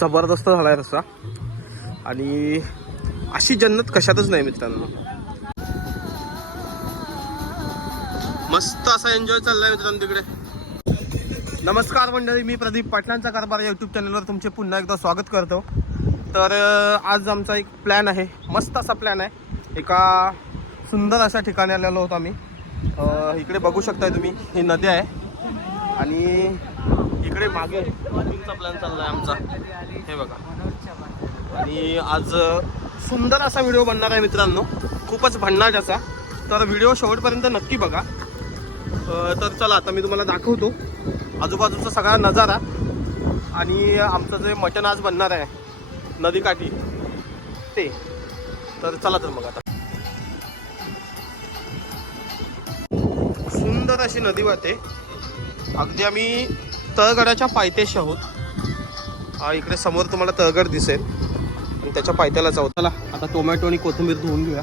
जबरदस्त झाला आहे रस्ता आणि अशी जन्नत कशातच नाही मित्रांनो. मस्त असा एन्जॉय चाललाय मित्रांनो तिकडे. नमस्कार मंडळी मी प्रदीप पाटलांचा कारभार यूट्यूब चॅनलवर तुमचे पुन्हा एकदा स्वागत करतो. तर आज आमचा एक प्लॅन आहे. मस्त असा प्लॅन आहे. एका सुंदर अशा ठिकाणी आलेलो होतो आम्ही. इकडे बघू शकताय तुम्ही ही नदी आहे. आणि इकडे मागे बोटिंगचा प्लॅन चालला आहे आमचा. हे बघा. आणि आज सुंदर असा व्हिडिओ बनणार आहे मित्रांनो. खूपच भन्नाट असा तर व्हिडिओ शेवटपर्यंत नक्की बघा. तर चला आता मी तुम्हाला दाखवतो. आजूबाजूचा सगळा नजारा. आणि आमचं जे मटण आज बनणार आहे नदीकाठी ते. तर चला तर मग आता. सुंदर अशी नदी वाहते. अगदी आम्ही तळगडाच्या पायथ्याशी आहोत. इकडे समोर तुम्हाला तळगड दिसेल. आणि त्याच्या पायथ्याला जाऊ. चला आता टोमॅटो आणि कोथिंबीर धुवून घेऊया.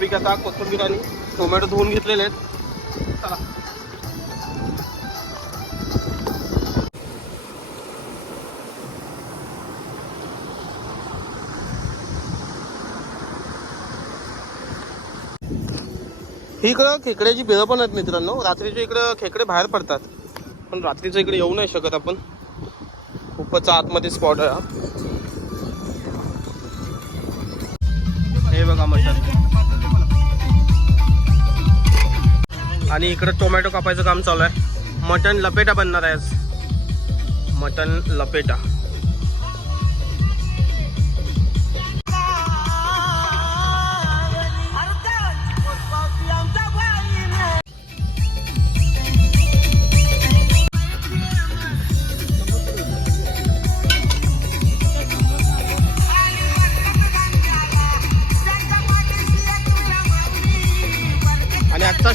मस्तपैकी आता कोथंबीर आणि टोमॅटो धुवून घेतलेले आहेत. चला. ही इकडं खेकड्याची बिळं पण आहेत मित्रांनो. रात्रीच्या इकडं खेकडे बाहेर पडतात. पण रात्रीचं इकडे येऊ नाही शकत आपण. खूपच आतमध्ये स्पॉट आहे हे बघा मटण. आणि इकडं टोमॅटो कापायचं काम चालू आहे. मटण लपेटा बनणार आहे आज. मटण लपेटा.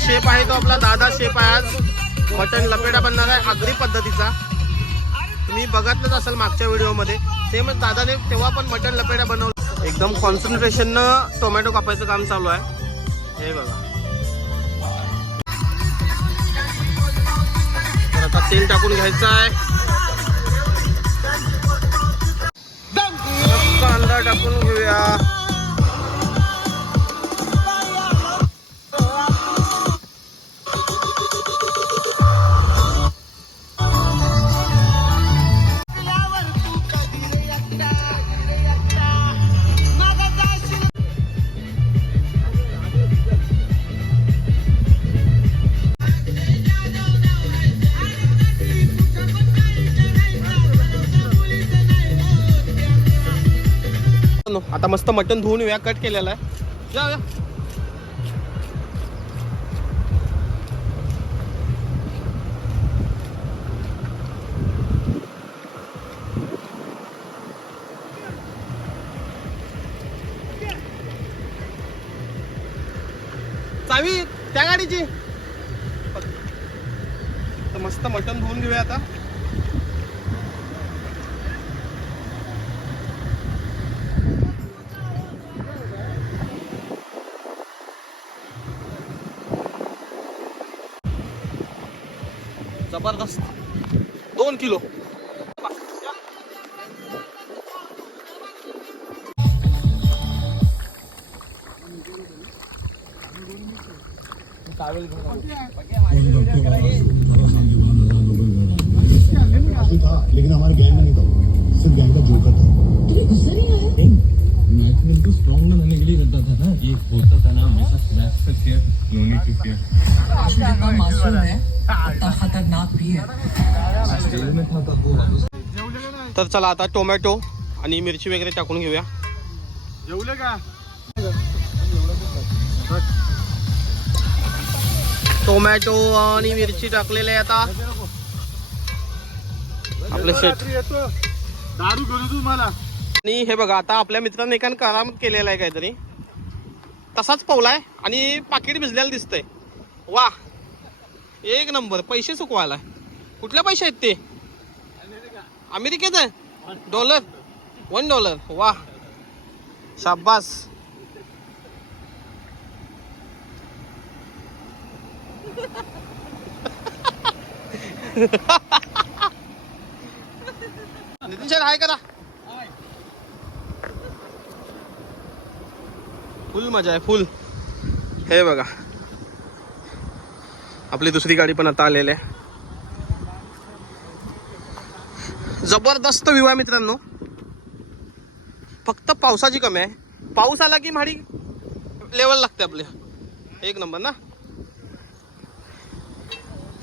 शेप आहे तो आपला दादा शेप आहे आज. मटण लपेटा बनणार आहे आगरी पद्धतीचा. तुम्ही बघतलंच असाल मागच्या व्हिडिओमध्ये. सेमच दादाने तेव्हा पण मटण लपेटा बनवलं. एकदम कॉन्सन्ट्रेशननं टोमॅटो कापायचं काम चालू आहे. हे बघा. तर आता तेल टाकून घ्यायचं आहे. कांदा टाकून घेऊया. मस्त मटन धुवून येऊया कट केलेला आहे. या या चावी त्या गाडीची. तर मस्त मटन धुवून घेऊया आता. ज़बरदस्त। दोन किलो। था लेकिन हमारे गैंग में नहीं था। सिर्फ़ गैंग का जोकर खतरनाक भी है तर चला आता टोमॅटो आणि मिरची वगैरे टाकून घेऊया. जेवले का? टोमॅटो आणि मिरची टाकलेले आहे आता. आपले शेट दारू घेऊन तू मला आणि हे बघा आता आपल्या मित्रांनी एकानं कराम केलेला आहे काहीतरी. तसाच पवलाय आणि पाकिट भिजलेलं दिसतंय. वा एक नंबर पैसे चुकवायला कुठले पैसे आहेत ते? अमेरिकेचं डॉलर? One dollar. वा. शाबास. नितीन सर हाय करा. फुल मजा आहे फुल. हे बघा. आपली दुसरी गाडी पण आता आलेली आहे. जबरदस्त विवाह मित्रांनो. फक्त पावसाची कमी आहे. पाऊस आला की माडी लेवल लागते आपल्या एक नंबर ना?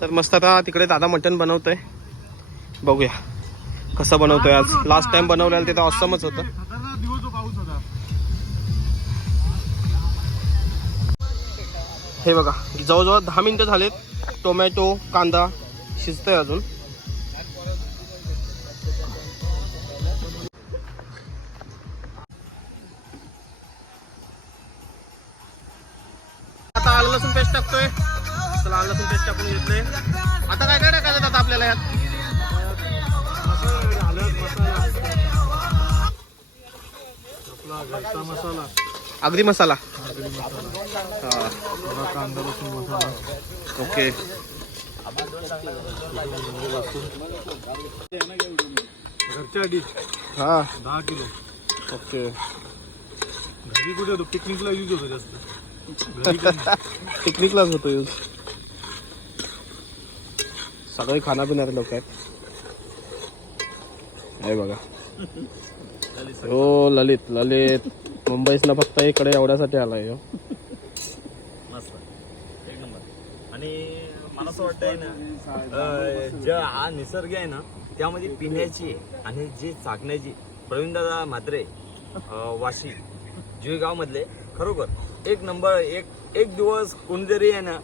तर मस्त आता तिकडे दादा मटण बनवतोय. बघूया. कसं बनवतोय आज? लास्ट टाइम बनवलेलं ते तर ऑसमच होतं. हे बघा जवळजवळ दहा मिनिटं झालेत. टोमॅटो कांदा शिजतोय अजून. आता आलं लसूण पेस्ट टाकतोय. चला आलं लसूण पेस्ट टाकून घेतलंय. आता काय काय टाकायचं आता आपल्याला यात? मसाला. अगदी मसाला. थोडा कांदा लसूण मसाला ओके. घरच्या डिश हा. दहा किलो. ओके. घरी कुठे होतो? पिकनिकला यूज होतो जास्त? पिकनिकलाच होतो यूज सगळे खानापिणारे लोक आहेत. हे बघा. हो ललित ललित. मुंबईसला फक्त इकडे एवढ्यासाठी आलाय हो मस्त एक नंबर आणि मला असं वाटतंय ना जे हा निसर्ग आहे ना त्यामध्ये पिण्याची आणि जी चाकण्याची प्रवीणदादा म्हात्रे वाशी जुईगाव मधले खरोखर एक नंबर एक एक दिवस कोणीतरी आहे ना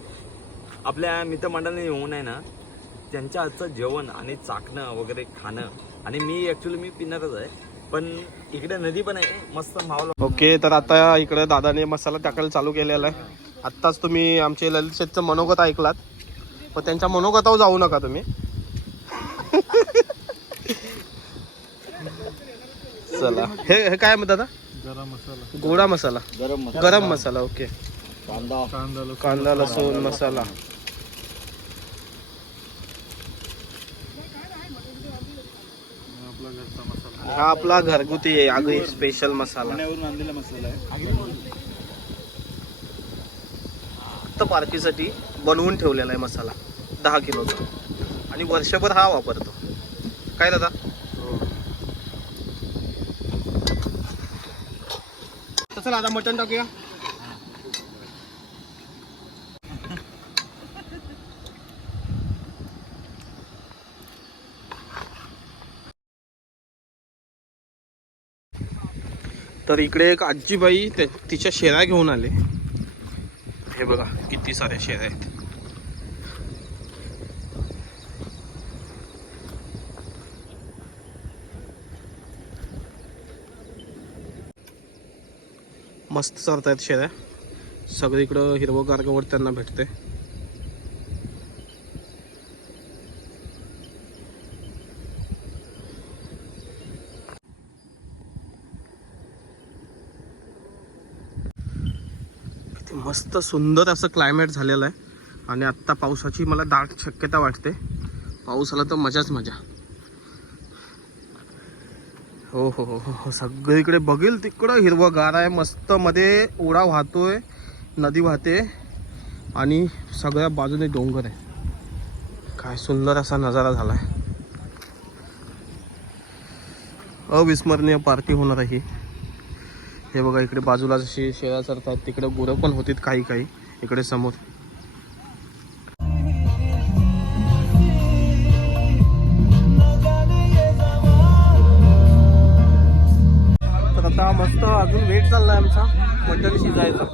आपल्या मित्रमंडळाने येऊन आहे ना त्यांच्या हातचं जेवण आणि चाकणं वगैरे खाणं. आणि मी ॲक्च्युली मी पिणारच आहे पण इकडे नदी पण आहे मस्त मावला ओके तर आता इकडे दादाने मसाला टाकायला चालू केलेला आहे. आत्ताच तुम्ही आमचे ललित शेठचं मनोगत ऐकलात. पण त्यांच्या मनोगतावर जाऊ नका तुम्ही. चला. हे हे काय म्हणतात दादा? गरम मसाला. गोडा मसाला. गरम मसाला. ओके. कांदा. लसूण. कांदा लसूण मसाला. आपला घरचा मसाला. हा आपला घरगुती आहे आगळी स्पेशल मसाला. आणलेला मसाला आहे. फक्त पार्टीसाठी बनवून ठेवलेला आहे मसाला दहा किलोचा. आणि वर्षभर हा वापरतो. काय दादा? चला आता मटण टाकूया. तर इकडे एक आजीबाई ते- तिच्या शेरा घेऊन आले. बघा किती साऱ्या शेळ्या आहेत. मस्त चालतायत शेळ्या. सगळीकडं हिरवं गवत त्यांना भेटते मस्त सुंदर असं क्लायमेट झालेलं आहे. आणि आत्ता पावसाची मला दाट शक्यता वाटते. पाऊस आला तर मजाच मजा. हो हो हो हो हो. सगळीकडे बघेल तिकडं हिरवं गार आहे. मस्त मध्ये ओढा वाहतोय नदी वाहते आणि सगळ्या बाजूने डोंगर आहे. काय सुंदर असा नजारा झाला आहे अविस्मरणीय पार्टी होणार आहे ही. हे बघा इकडे बाजूला जशी शेळ्या चरतात तिकडे गुरं पण होतीत काही काही. इकडे समोर. तर आता मस्त अजून वेट चाललाय आमचा. मटण शिजायचा.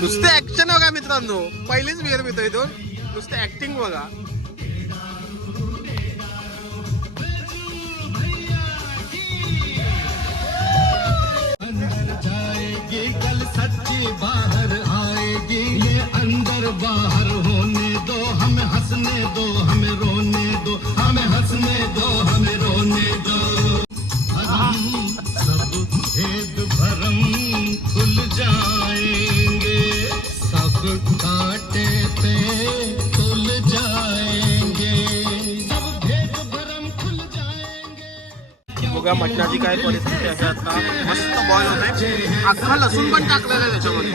नुसते ऍक्शन बघा मित्रांनो. पहिलीच बिअर पितो इथून. नुसते ऍक्टिंग बघा. बघा मटणाची काय परिस्थिती आहे आता. मस्त बॉईल होते अख्खा लसूण पण टाकलेला आहे त्याच्यामध्ये.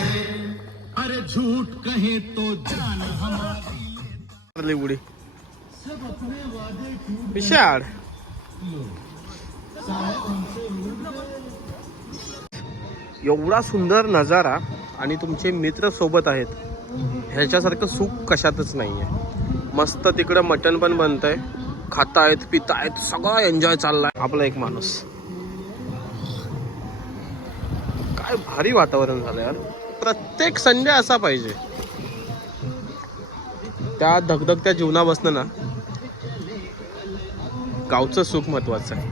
अरे झूठ कहे तो जान उडी. विशाळ एवढा सुंदर नजारा आणि तुमचे मित्र सोबत आहेत ह्याच्यासारखं सुख कशातच नाहीये. मस्त तिकडं मटण पण बनतंय. खातायत पितायत सगळं एन्जॉय चाललाय. आपला एक माणूस. काय भारी वातावरण झालं यार. प्रत्येक संडे असा पाहिजे. त्या धगधगत्या जीवनापासनं ना गावचं सुख महत्वाचं आहे.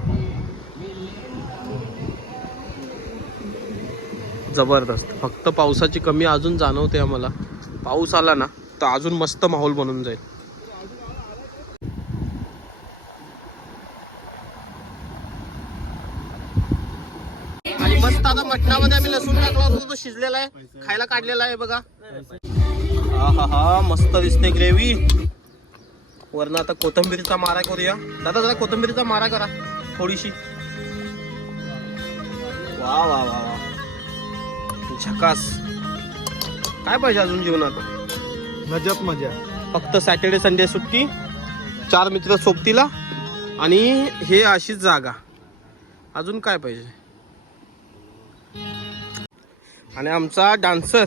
जबरदस्त. फक्त पावसाची कमी अजून जाणवते आम्हाला. पाऊस आला ना तर अजून मस्त माहोल बनून जाईल. शिजलेला आहे खायला काढलेला आहे बघा. हा हा हा मस्त दिसते ग्रेव्ही. वरनं आता कोथंबीरीचा मारा करूया. दादा जरा कोथंबीरीचा मारा करा थोडीशी. वा वा वा वा. झकास. काय पाहिजे अजून जीवनात? मजात मजा. फक्त सॅटर्डे संडे सुट्टी चार मित्र सोबतीला आणि हे अशीच जागा. अजून काय पाहिजे? आणि आमचा डान्सर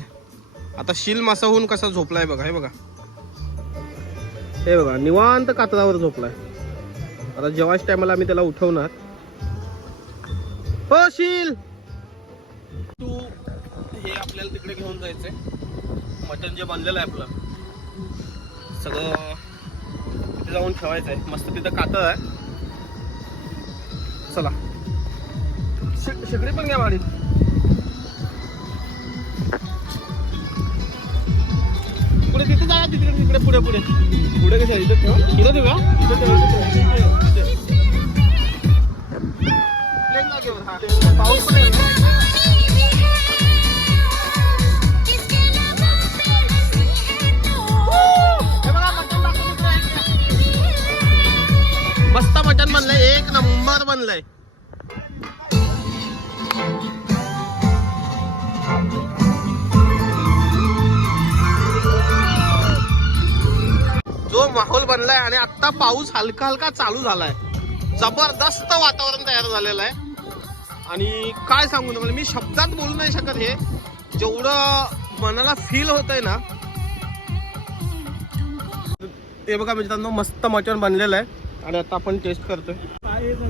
आता शिल मासा होऊन कसा झोपलाय बघा हे बघा. हे बघा निवांत कातरावर झोपलाय. आता जेव्हाच टायमाला आम्ही त्याला उठवणार. हो शील! तू हे आपल्याला तिकडे घेऊन जायचंय. मटन जे बनलेलं आहे आपलं. सगळं तिथे जाऊन ठेवायचं आहे मस्त तिथं कातळ आहे. चला. शेगडी पण घ्या वाडीत पुढे तिथे जा तिकडे तिकडे पुढे पुढे. पुढे कशा इथं ठेवा. इथं ठेवा इथं ठेवा पाऊस पण मस्त मटन बनलंय. एक नंबर बनलंय. माहोल बनलाय आणि आता पाऊस हलका हलका चालू झालाय. जबरदस्त वातावरण तयार झालेलं आहे. आणि काय सांगू तुम्हाला मी शब्दात बोलू नाही शकत हे. जेवढं मनाला फील होत आहे ना ते बघा मित्रांनो मस्त मटण बनलेलं आहे. आणि आता आपण टेस्ट करतोय.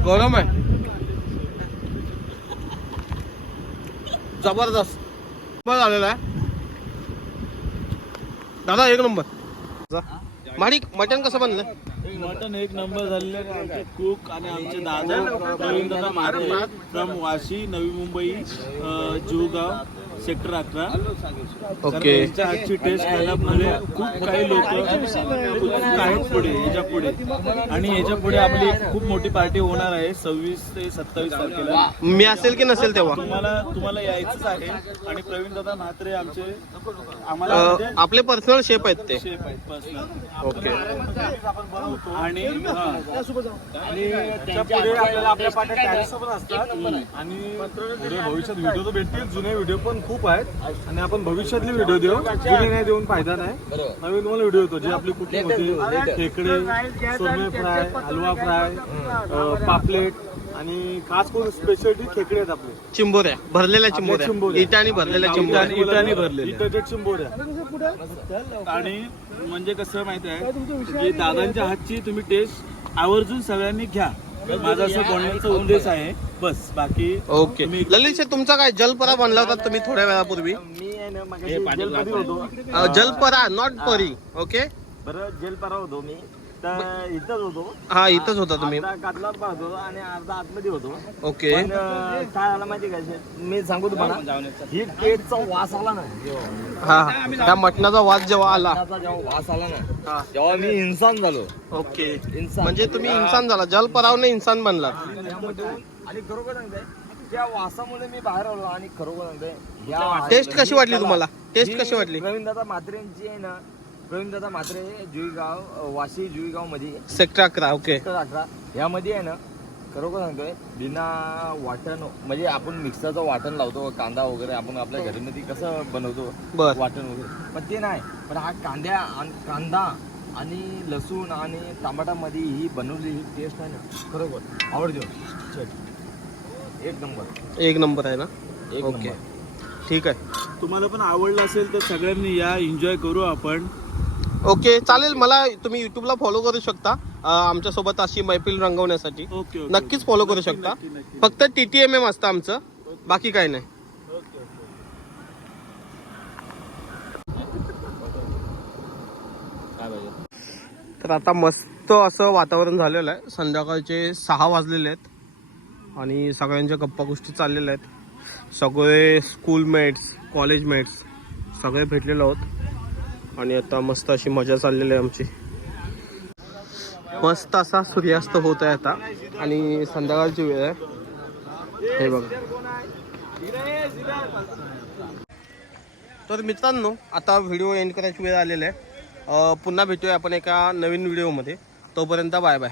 गरम आहे. जबरदस्त. झालेला आहे. दादा एक नंबर. माणिक माडिक मटण कसं बनलं मटन एक नंबर झालेलं आहे. आमचे कुक आणि आमचे दादा प्रवीण दादा मारे फ्रॉम वाशी नवी मुंबई जुगाव सेक्टर अकरा ओके. हातची टेस्ट खायला म्हणजे खूप काही लोक आहेत पुढे याच्यापुढे. आणि याच्यापुढे आपली खूप मोठी पार्टी होणार आहे सव्वीस ते सत्तावीस तारखेला. मी असेल की नसेल तेव्हा? तुम्हाला तुम्हाला यायचंच आहे. आणि प्रवीण दादा म्हात्रे आमचे आम्हाला म्हणजे आपले पर्सनल शेप आहेत ते. शेफ आहेत पर्सनल ओके. आणि. आणि त्याच्या पुढे आपल्याला आपल्या असतात. आणि भविष्यात व्हिडिओ तर भेटतील जुने व्हिडिओ पण खूप आहेत आणि आपण भविष्यातले व्हिडिओ देऊ. जुने नाही देऊन फायदा नाही. नवीन तुम्हाला व्हिडिओ येतो जे आपली कुकिंग होती खेकडे सुरमई फ्राय हलवा फ्राय पापलेट आणि खास करून स्पेशालिटी खेकडे आहेत आपले. चिंबोऱ्या. भरलेल्या चिंबोऱ्या. चिंबोऱ्या. इटाणी भरलेल्या चिंबोऱ्या. इटाणी- इटाणी भरलेल्या. चिंबोऱ्या. आणि म्हणजे कसं माहिती आहे की दादांच्या हातची तुम्ही टेस्ट आवर्जून सगळ्यांनी घ्या. माझा असं बोलण्याचा उद्देश आहे. बस बाकी ओके. तुम्ही- ललित शेठ, तुमचा काय जलपरा बनला होता तुम्ही थोड्या वेळापूर्वी? मी आहे ना मगाशी जेलमध्ये होतो. अ, जलपरा नॉट परी ओके बरं जेलपरा होतो मी. तर इथंच होतो. हा इथंच होता तुम्ही. अर्धा पाहतो आणि अर्धा आतमध्ये होतो. ओके. पण अं, काय झालं माहिती का? शेठ? मी सांगू तुम्हाला ही टेटचा वास आला ना. जेव्हा हा त्या मटणाचा वास जेव्हा आला. त्याचा जेव्हा वास आला ना तेव्हा मी इन्सान झालो. ओके. इन्सान. म्हणजे तुम्ही इन्सान झाला. जलपरावने इन्सान बनला आणि खरोखर सांगते त्या वासामुळे मी बाहेर आलो आणि खरोखर सांगते या टेस्ट कशी वाटली तुम्हाला? टेस्ट कशी वाटली? प्रवीणदादा म्हात्रेंची आहे ना प्रवीणदादा म्हात्रे जुईगाव वाशी जुईगावमध्ये सेक्टर अकरा ओके. सेक्टर अकरा. यामध्ये आहे ना खरोखर सांगतोय बिना वाटण म्हणजे आपण मिक्सरचं वाटण लावतो कांदा वगैरे आपण आपल्या घरीमध्ये कसं बनवतो बर. वाटण वगैरे. पण ते नाही. पण हा कांद्या आण- कांदा आणि लसूण आणि टमाटामध्ये ही बनवलेली टेस्ट आहे ना खरोखर आवडते. चल. एक नंबर. एक नंबर आहे ना? एक ओके. नंबर. ठीक आहे. तुम्हाला पण आवडलं असेल तर सगळ्यांनी या एन्जॉय करू आपण. ओके चालेल. मला तुम्ही युट्यूबला फॉलो करू शकता. आमच्यासोबत अशी मैफिल रंगवण्यासाठी. ओके नक्कीच फॉलो करू शकता. फक्त टी टी एम एम असतं आमचं. बाकी काही नाही. तर आता मस्त असं वातावरण झालेलं आहे. संध्याकाळचे सहा वाजलेले आहेत. आणि सगळ्यांच्या गप्पा गोष्टी चाललेल्या आहेत. सगळे स्कूलमेट्स कॉलेजमेट्स सगळे भेटलेलो आहोत. आणि आता मस्त अशी मजा चाललेली आहे आमची. मस्त असा सूर्यास्त होत आहे आता. आणि संध्याकाळची वेळ आहे. हे बघा. तर मित्रांनो आता व्हिडिओ एंड करायची वेळ आलेला आहे. पुन्हा भेटूया आपण एका नवीन व्हिडिओमध्ये तोपर्यंत बाय बाय.